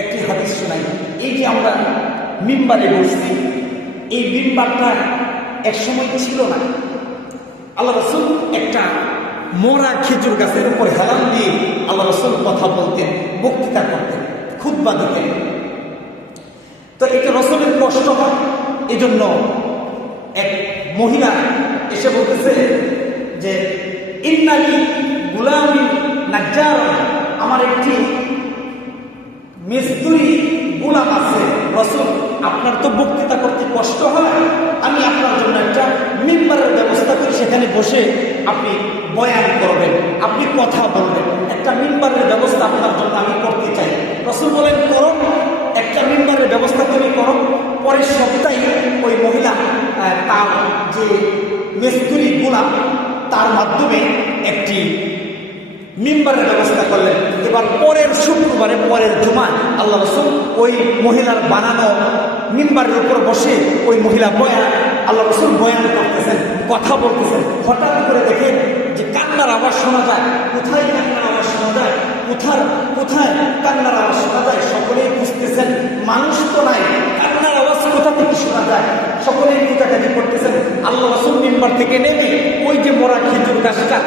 একটি হাদিস শোনাই। এই যে আমরা মিম্বারে বসছি, এই মিম্বারটা এক সময় ছিল না। আল্লাহ রাসূল একটা মরা খেজুর গাছের উপর হেলান দিয়ে আল্লাহ রাসূল কথা বলতেন, বক্তৃতা করতেন, খুতবা দিতেন। তো এটা রাসূলের কষ্ট হয়, এই জন্য এক মহিলা এসে বলতেছে যে ইন্নালি গুলামি নাজ্জার, আমার একটি মিস্ত্রি গোলাম আছে, রাসূল আপনার তো বক্তৃতা করতে কষ্ট হয়, আমি আপনার জন্য একটা মিম্বারের ব্যবস্থা করি, সেখানে বসে আপনি বয়ান করবেন, আপনি কথা বলবেন, একটা মিম্বারের ব্যবস্থা আপনার জন্য আমি করতে চাই। রাসূল বলেন করো, একটা মিম্বারের ব্যবস্থা তুমি করো। পরের সপ্তাহে ওই মহিলা তার যে মিস্ত্রি গোলাম তার মাধ্যমে একটি মিম্বারের ব্যবস্থা করলেন। এবার পরের শুক্রবারে, পরের জুমায় আল্লাহ রাসূল ওই মহিলার বানানো মিম্বারের উপর বসে ওই মহিলা আল্লাহ রাসূল বয়ান করতেছেন, কথা বলতেছেন। হঠাৎ করে দেখেন যে কান্নার আওয়াজ শোনা যায়। কোথায় কান্নার আওয়াজ শোনা যায়, কোথায় কান্নার আওয়াজ শোনা যায়? সকলেই বুঝতেছেন মানুষ তো নাই, কান্নার আওয়াজ কোথা থেকে শোনা যায়? সকলেই খোঁজাখুঁজি করতেছেন। আল্লাহ রাসূল মিম্বার থেকে নেমে ওই যে মরা খেজুর গাছটা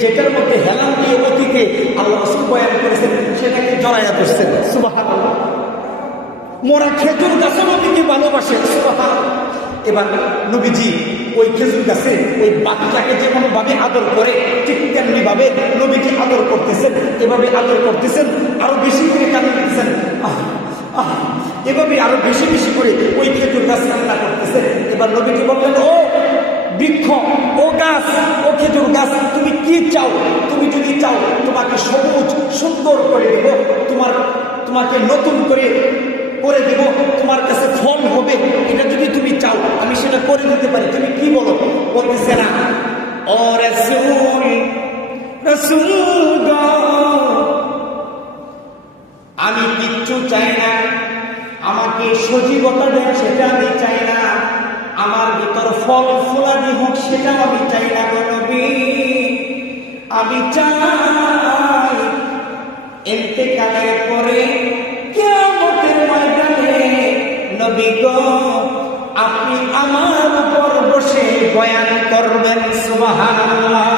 যেটার মধ্যে হেলান দিয়ে অতীতে আল্লাহ রাসূল বয়ান করেছেন, সেটাকে জড়াইয়া ধরছেন। সুবহানাল্লাহ। মরা খেজুর গাছও নবীকে ভালোবাসে। সুবহানাল্লাহ। এবার নবীজি ওই খেজুর গাছে ওই বাচ্চাকে যেমন ভাবে আদর করে, ঠিক তেমনি ভাবে নবীজি আদর করতেছেন। এভাবে আদর করতেছেন, আরো বেশি করে কাঁদতেছেন, এভাবে আরো বেশি বেশি করে ওই খেজুর গাছ কান্না করতেছে। এবার নবীজি বললেন, ও বৃক্ষ, ও গাছ, ও খেজুর গাছ, তুমি কি চাও? তুমি যদি চাও তোমাকে সবুজ সুন্দর করে দেব, তোমাকে নতুন করে দেব, তোমার কাছে ফল হবে, এটা যদি তুমি চাও আমি সেটা করে দিতে পারি। তুমি কি বলো? বলতেছে না, ও রাসূল, রাসূল গো, আমি কিচ্ছু চাই না, আমাকে সজীবতা দেন সেটা আমি চাই না, আমার ভিতর ফল ফুলাদি হোক সেটা আমি চাই না গো নবী। আমি চাই ইন্তেকালের পরে কিয়ামতের ময়দানে নবী গো আপনি আমার উপর বসে বয়ান করবেন। সুবহানাল্লাহ।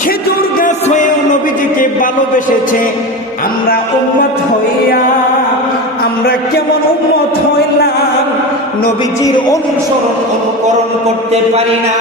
খেজুর গাছ হয়েও নবীজিকে ভালোবেসেছে। আমরা উম্মত হইয়া আমরা কেমন উম্মত হইলাম, নবীজির অনুসরণ অনুকরণ করতে পারি না।